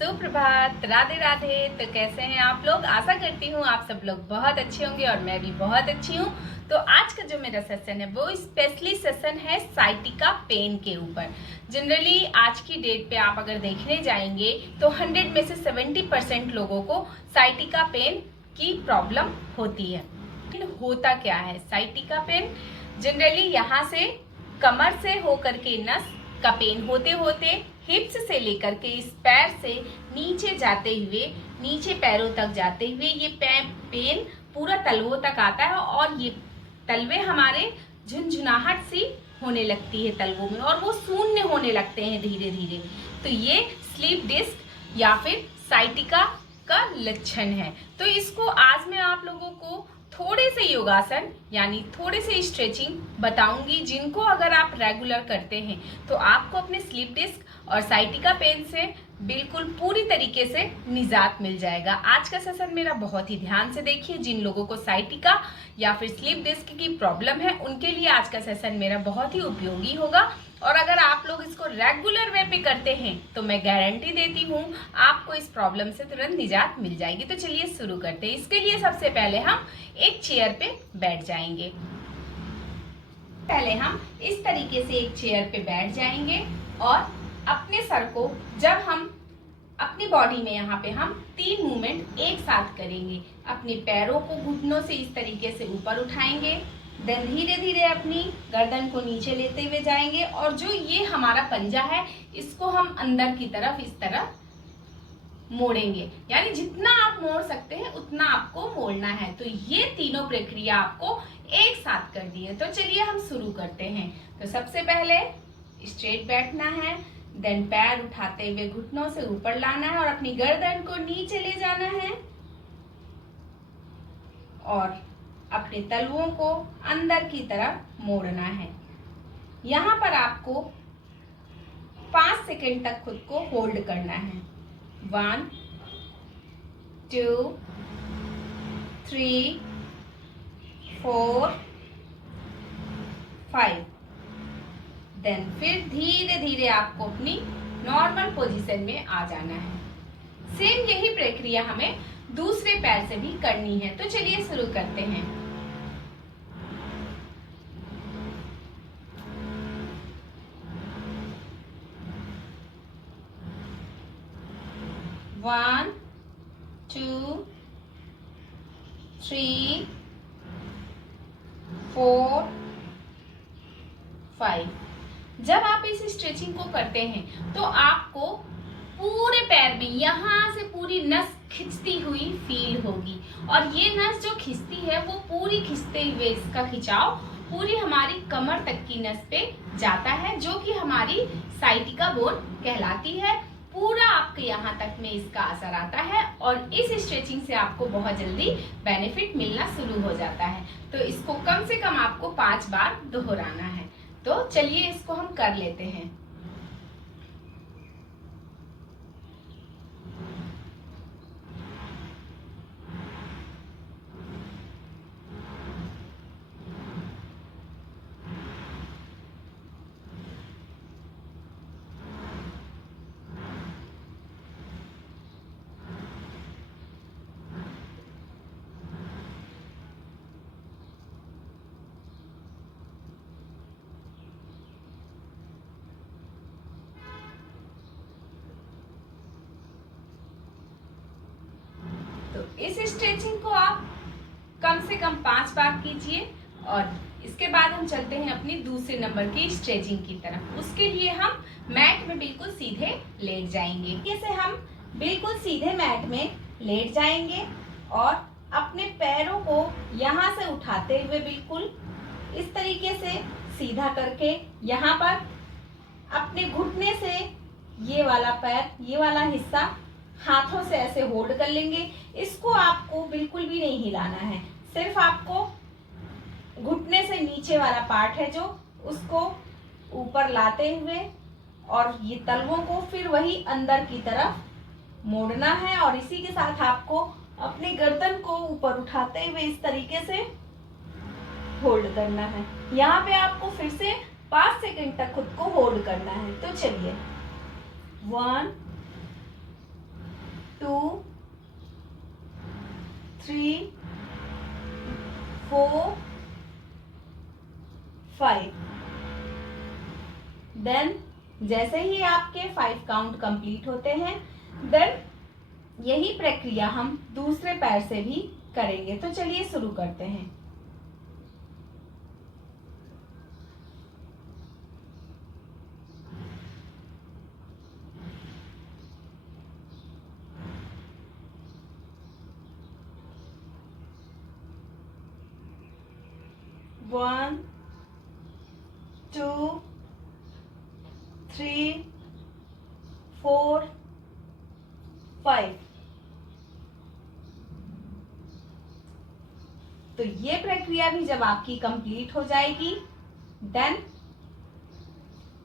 सुप्रभात, राधे राधे। तो कैसे हैं आप लोग? आशा करती हूँ आप सब लोग बहुत अच्छे होंगे और मैं भी बहुत अच्छी हूँ। तो आज का जो मेरा सेशन है वो स्पेशली सेशन है साइटिका पेन के ऊपर। जनरली आज की डेट पे आप अगर देखने जाएंगे तो 100 में से 70% लोगों को साइटिका पेन की प्रॉब्लम होती है। होता क्या है साइटिका पेन? जनरली यहाँ से कमर से होकर के नस का पेन होते होते हिप्स से लेकर के इस पैर से नीचे जाते हुए, नीचे पैरों तक जाते हुए ये पेन पूरा तलवों तक आता है और ये तलवे हमारे झुनझुनाहट सी होने लगती है तलवों में और वो शून्य होने लगते हैं धीरे धीरे। तो ये स्लीप डिस्क या फिर साइटिका का लक्षण है। तो इसको आज मैं आप लोगों को थोड़े से योगासन यानी थोड़े से स्ट्रेचिंग बताऊंगी, जिनको अगर आप रेगुलर करते हैं तो आपको अपने स्लीप डिस्क और साइटिका पेन से बिल्कुल पूरी तरीके से निजात मिल जाएगा। आज का सेशन मेरा बहुत ही ध्यान से देखिए। जिन लोगों को साइटिका या फिर स्लीप डिस्क की प्रॉब्लम है उनके लिए आज का सेशन मेरा बहुत ही उपयोगी होगा। और अगर आप लोग इसको रेगुलर वे पे करते हैं तो मैं गारंटी देती हूँ आपको इस प्रॉब्लम से तुरंत निजात मिल जाएगी। तो चलिए शुरू करते हैं। इसके लिए सबसे पहले हम एक चेयर पे बैठ जाएंगे। पहले हम इस तरीके से एक चेयर पे बैठ जाएंगे और अपने सर को जब हम अपनी बॉडी में यहाँ पे हम 3 मूवमेंट एक साथ करेंगे। अपने पैरों को घुटनों से इस तरीके से ऊपर उठाएंगे, देन धीरे धीरे अपनी गर्दन को नीचे लेते हुए जाएंगे और जो ये हमारा पंजा है इसको हम अंदर की तरफ इस तरह मोड़ेंगे, यानी जितना आप मोड़ सकते हैं उतना आपको मोड़ना है। तो ये तीनों प्रक्रिया आपको एक साथ करनी है। तो चलिए हम शुरू करते हैं। तो सबसे पहले स्ट्रेट बैठना है, देन पैर उठाते हुए घुटनों से ऊपर लाना है और अपनी गर्दन को नीचे ले जाना है और अपने तलवों को अंदर की तरफ मोड़ना है। यहाँ पर आपको 5 सेकंड तक खुद को होल्ड करना है। 1 2 3 4 5। देन फिर धीरे धीरे आपको अपनी नॉर्मल पोजीशन में आ जाना है। सेम यही प्रक्रिया हमें दूसरे पैर से भी करनी है। तो चलिए शुरू करते हैं। 1 2 3 4 5। जब आप इस स्ट्रेचिंग को करते हैं तो आपको पूरे पैर में यहाँ से पूरी नस खिंचती हुई फील होगी और ये नस जो खिंचती है वो पूरी खिंचते हुए इसका खिंचाव पूरी हमारी कमर तक की नस पे जाता है, जो कि हमारी साइटिका बोन कहलाती है। पूरा आपके यहाँ तक में इसका असर आता है और इस स्ट्रेचिंग से आपको बहुत जल्दी बेनिफिट मिलना शुरू हो जाता है। तो इसको कम से कम आपको 5 बार दोहराना है। तो चलिए इसको हम कर लेते हैं। तो इस स्ट्रेचिंग को आप कम से कम 5 बार कीजिए और इसके बाद हम चलते हैं अपनी दूसरे नंबर की स्ट्रेचिंग की तरफ। उसके लिए हम मैट में बिल्कुल सीधे लेट जाएंगे। जैसे हम बिल्कुल सीधे मैट में लेट जाएंगे और अपने पैरों को यहाँ से उठाते हुए बिल्कुल इस तरीके से सीधा करके यहाँ पर अपने घुटने से ये वाला पैर, ये वाला हिस्सा हाथों से ऐसे होल्ड कर लेंगे। इसको आपको बिल्कुल भी नहीं हिलाना है, सिर्फ आपको घुटने से नीचे वाला पार्ट है जो उसको ऊपर लाते हुए और ये तलवों को फिर वही अंदर की तरफ मोड़ना है और इसी के साथ आपको अपनी गर्दन को ऊपर उठाते हुए इस तरीके से होल्ड करना है। यहाँ पे आपको फिर से 5 सेकंड तक खुद को होल्ड करना है। तो चलिए 1 2 3 4 5। देन जैसे ही आपके 5 काउंट कंप्लीट होते हैं, देन यही प्रक्रिया हम दूसरे पैर से भी करेंगे। तो चलिए शुरू करते हैं। 1 2 3 4 5। तो ये प्रक्रिया भी जब आपकी कंप्लीट हो जाएगी, देन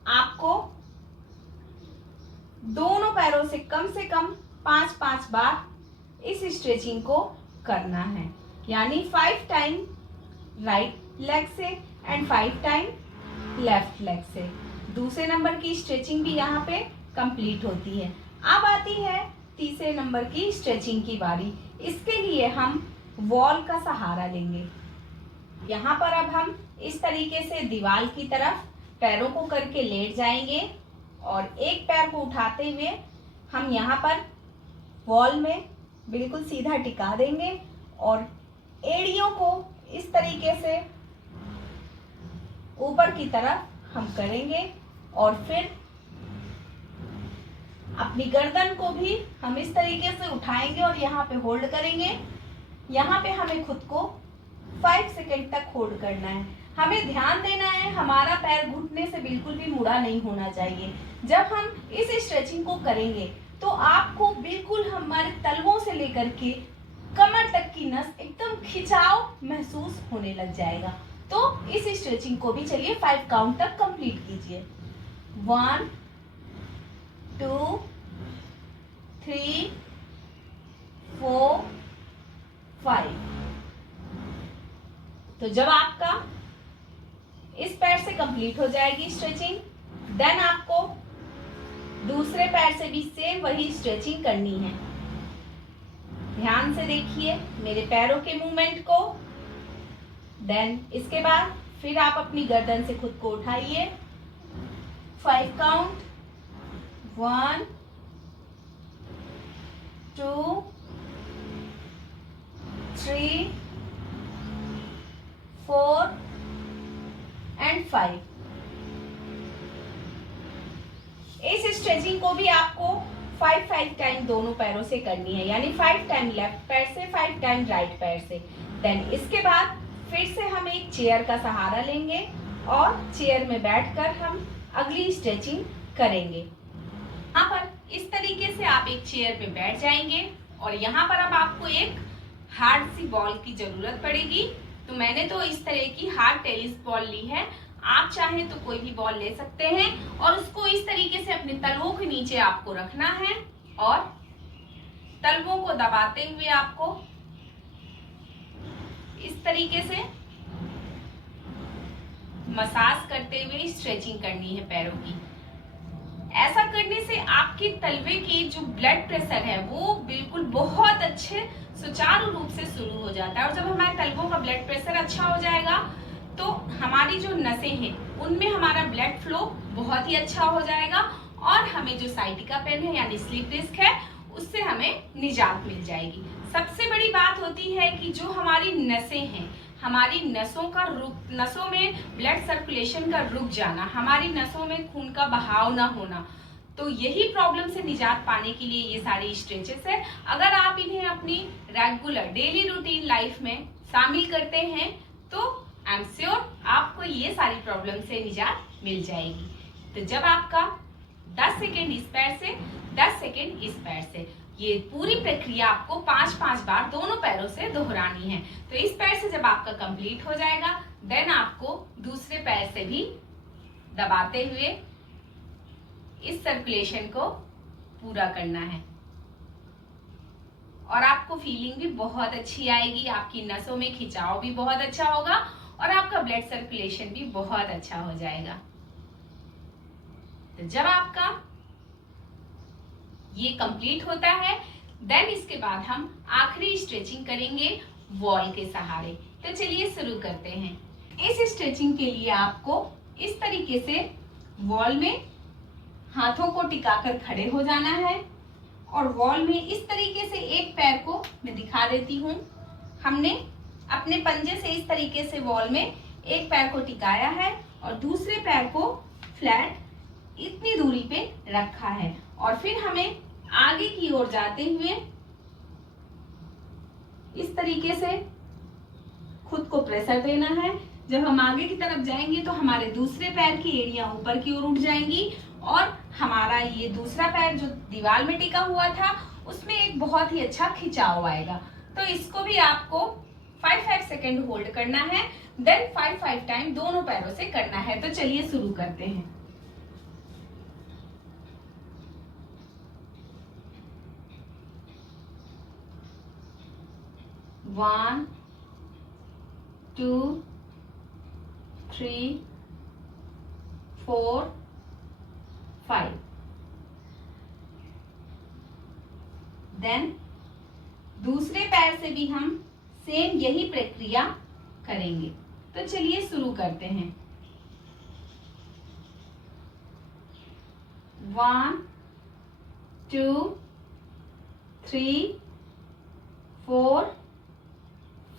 आपको दोनों पैरों से कम 5-5 बार इस स्ट्रेचिंग को करना है। यानी 5 टाइम राइट लेग से एंड 5 टाइम लेफ्ट लेग से। दूसरे नंबर की स्ट्रेचिंग भी यहाँ पे कंप्लीट होती है। अब आती है तीसरे नंबर की स्ट्रेचिंग की बारी। इसके लिए हम वॉल का सहारा लेंगे। यहाँ पर अब हम इस तरीके से दीवार की तरफ पैरों को करके लेट जाएंगे और एक पैर को उठाते हुए हम यहाँ पर वॉल में बिल्कुल सीधा टिका देंगे और एड़ियों को इस तरीके से ऊपर की तरफ हम करेंगे और फिर अपनी गर्दन को भी हम इस तरीके से उठाएंगे और यहाँ पे होल्ड करेंगे। यहाँ पे हमें खुद को 5 सेकंड तक होल्ड करना है। हमें ध्यान देना है हमारा पैर घुटने से बिल्कुल भी मुड़ा नहीं होना चाहिए। जब हम इस स्ट्रेचिंग को करेंगे तो आपको बिल्कुल हमारे तलवों से लेकर के कमर तक की नस एकदम खिंचाव महसूस होने लग जाएगा। तो इस स्ट्रेचिंग को भी चलिए 5 काउंट तक कंप्लीट कीजिए। 1 2 3 4 5। तो जब आपका इस पैर से कंप्लीट हो जाएगी स्ट्रेचिंग, देन आपको दूसरे पैर से भी सेम वही स्ट्रेचिंग करनी है। ध्यान से देखिए मेरे पैरों के मूवमेंट को। देन इसके बाद फिर आप अपनी गर्दन से खुद को उठाइए। 5 काउंट। 1 2 3 4 एंड 5। इस स्ट्रेचिंग को भी आपको 5 टाइम दोनों पैरों से करनी है। यानी 5 टाइम लेफ्ट पैर से, 5 टाइम राइट पैर से। देन इसके बाद फिर से हम एक चेयर का सहारा लेंगे और चेयर में बैठकर हम अगली स्ट्रेचिंग करेंगे। यहाँ पर इस तरीके से आप एक चेयर पे बैठ जाएंगे और यहाँ पर अब आपको एक हार्ड सी बॉल की जरूरत पड़ेगी। तो मैंने तो इस तरह की हार्ड टेनिस बॉल ली है। आप चाहें तो कोई भी बॉल ले सकते हैं और उसको इस तरीके से अपने तलवों के नीचे आपको रखना है और तलवों को दबाते हुए आपको इस तरीके से मसाज करते हुए स्ट्रेचिंग करनी है पैरों की। ऐसा करने से आपके तलवे की जो ब्लड प्रेशर है वो बिल्कुल बहुत अच्छे सुचारू रूप से शुरू हो जाता है। और जब हमारे तलवों का ब्लड प्रेशर अच्छा हो जाएगा तो हमारी जो नसें हैं उनमें हमारा ब्लड फ्लो बहुत ही अच्छा हो जाएगा और हमें जो साइटिका पेन है यानी स्लीप डिस्क है उससे हमें निजात मिल जाएगी। सबसे बड़ी बात होती है कि जो हमारी नसें हैं, हमारी नसों में ब्लड सर्कुलेशन का रुक जाना, हमारी नसों में खून का बहाव ना होना, तो यही प्रॉब्लम से निजात पाने के लिए ये सारे स्ट्रेचेस है। अगर आप इन्हें अपनी रेगुलर डेली रूटीन लाइफ में शामिल करते हैं तो आई एम श्योर आपको ये सारी प्रॉब्लम से निजात मिल जाएगी। तो जब आपका 10 सेकेंड इस पैर से, 10 सेकेंड इस पैर से, ये पूरी प्रक्रिया आपको 5-5 बार दोनों पैरों से दोहरानी है। तो इस पैर से जब आपका कंप्लीट हो जाएगा, देन आपको दूसरे पैर से भी दबाते हुए इस सर्कुलेशन को पूरा करना है और आपको फीलिंग भी बहुत अच्छी आएगी। आपकी नसों में खिंचाव भी बहुत अच्छा होगा और आपका ब्लड सर्कुलेशन भी बहुत अच्छा हो जाएगा। तो जब आपका ये कंप्लीट होता है, देन इसके बाद हम आखिरी स्ट्रेचिंग करेंगे वॉल के सहारे। तो चलिए शुरू करते हैं। इस स्ट्रेचिंग के लिए आपको इस तरीके से वॉल में हाथों को टिकाकर खड़े हो जाना है और वॉल में इस तरीके से एक पैर को मैं दिखा देती हूँ। हमने अपने पंजे से इस तरीके से वॉल में एक पैर को टिकाया है और दूसरे पैर को फ्लैट इतनी दूरी पे रखा है और फिर हमें आगे की ओर जाते हुए इस तरीके से खुद को प्रेशर देना है। जब हम आगे की तरफ जाएंगे तो हमारे दूसरे पैर की एड़ियां ऊपर की ओर उठ जाएंगी और हमारा ये दूसरा पैर जो दीवार में टिका हुआ था उसमें एक बहुत ही अच्छा खिंचाव आएगा। तो इसको भी आपको 5-5 सेकेंड होल्ड करना है, देन 5-5 टाइम दोनों पैरों से करना है। तो चलिए शुरू करते हैं। 1 2 3 4 5। देन दूसरे पैर से भी हम सेम यही प्रक्रिया करेंगे। तो चलिए शुरू करते हैं। 1 2 3 4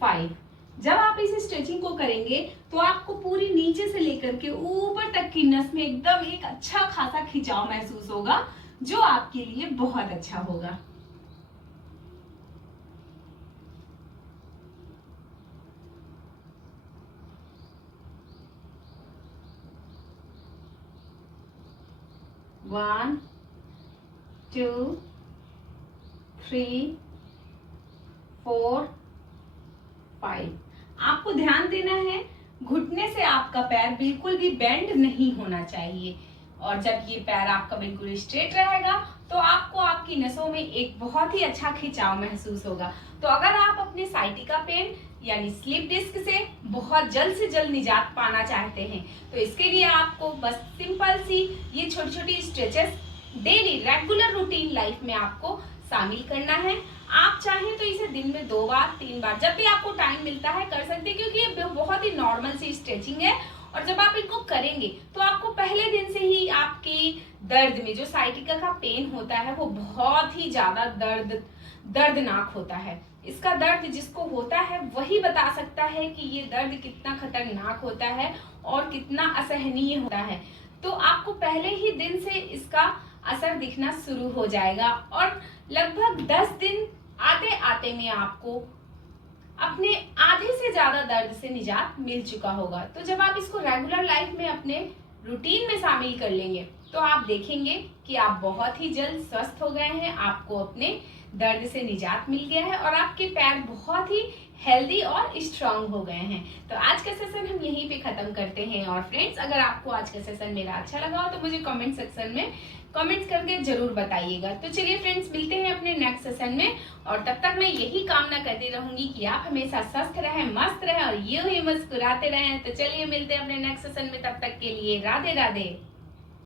5। जब आप इस स्ट्रेचिंग को करेंगे तो आपको पूरी नीचे से लेकर के ऊपर तक की नस में एकदम एक अच्छा खासा खिंचाव महसूस होगा जो आपके लिए बहुत अच्छा होगा। One, 2 3 4 5। आपको ध्यान देना है घुटने से आपका पैर बिल्कुल भी बेंड नहीं होना चाहिए और जब ये पैर आपका बिल्कुल स्ट्रेट रहेगा तो आपको आपकी नसों में एक बहुत ही अच्छा खिंचाव महसूस होगा। तो अगर आप अपने साइटिका पेन यानी स्लिप डिस्क से बहुत जल्द से जल्द निजात पाना चाहते हैं तो इसके लिए आपको बस सिंपल सी ये छोटी छोटी stretches daily regular routine life में आपको शामिल करना है। आप चाहें तो इसे दिन में 2 बार 3 बार जब भी आपको टाइम मिलता है कर सकते हैं, क्योंकि ये बहुत ही नॉर्मल सी स्ट्रेचिंग है और जब आप इनको करेंगे तो आपको पहले दिन से ही आपकी दर्द में जो साइटिका का पेन होता है वो बहुत ही ज्यादा दर्दनाक होता है। इसका दर्द जिसको होता है वही बता सकता है कि ये दर्द कितना खतरनाक होता है और कितना असहनीय होता है। तो आपको पहले ही दिन से इसका असर दिखना शुरू हो जाएगा और लगभग 10 दिन आते आते में आपको अपने आधे से ज्यादा दर्द से निजात मिल चुका होगा। तो जब आप इसको रेगुलर लाइफ में अपने रूटीन में शामिल कर लेंगे तो आप देखेंगे कि आप बहुत ही जल्द स्वस्थ हो गए हैं, आपको अपने दर्द से निजात मिल गया है और आपके पैर बहुत ही हेल्दी और स्ट्रांग हो गए हैं। तो आज का सेशन हम यहीं पे खत्म करते हैं। और फ्रेंड्स, अगर आपको आज का सेशन मेरा अच्छा लगा हो तो मुझे कमेंट सेक्शन में कमेंट्स करके जरूर बताइएगा। तो चलिए फ्रेंड्स, मिलते हैं अपने नेक्स्ट सेशन में और तब तक मैं यही कामना करती रहूंगी कि आप हमेशा स्वस्थ रहें, मस्त रहें और यूं ही मुस्कुराते रहें। तो चलिए मिलते हैं अपने नेक्स्ट सेशन में, तब तक के लिए राधे राधे।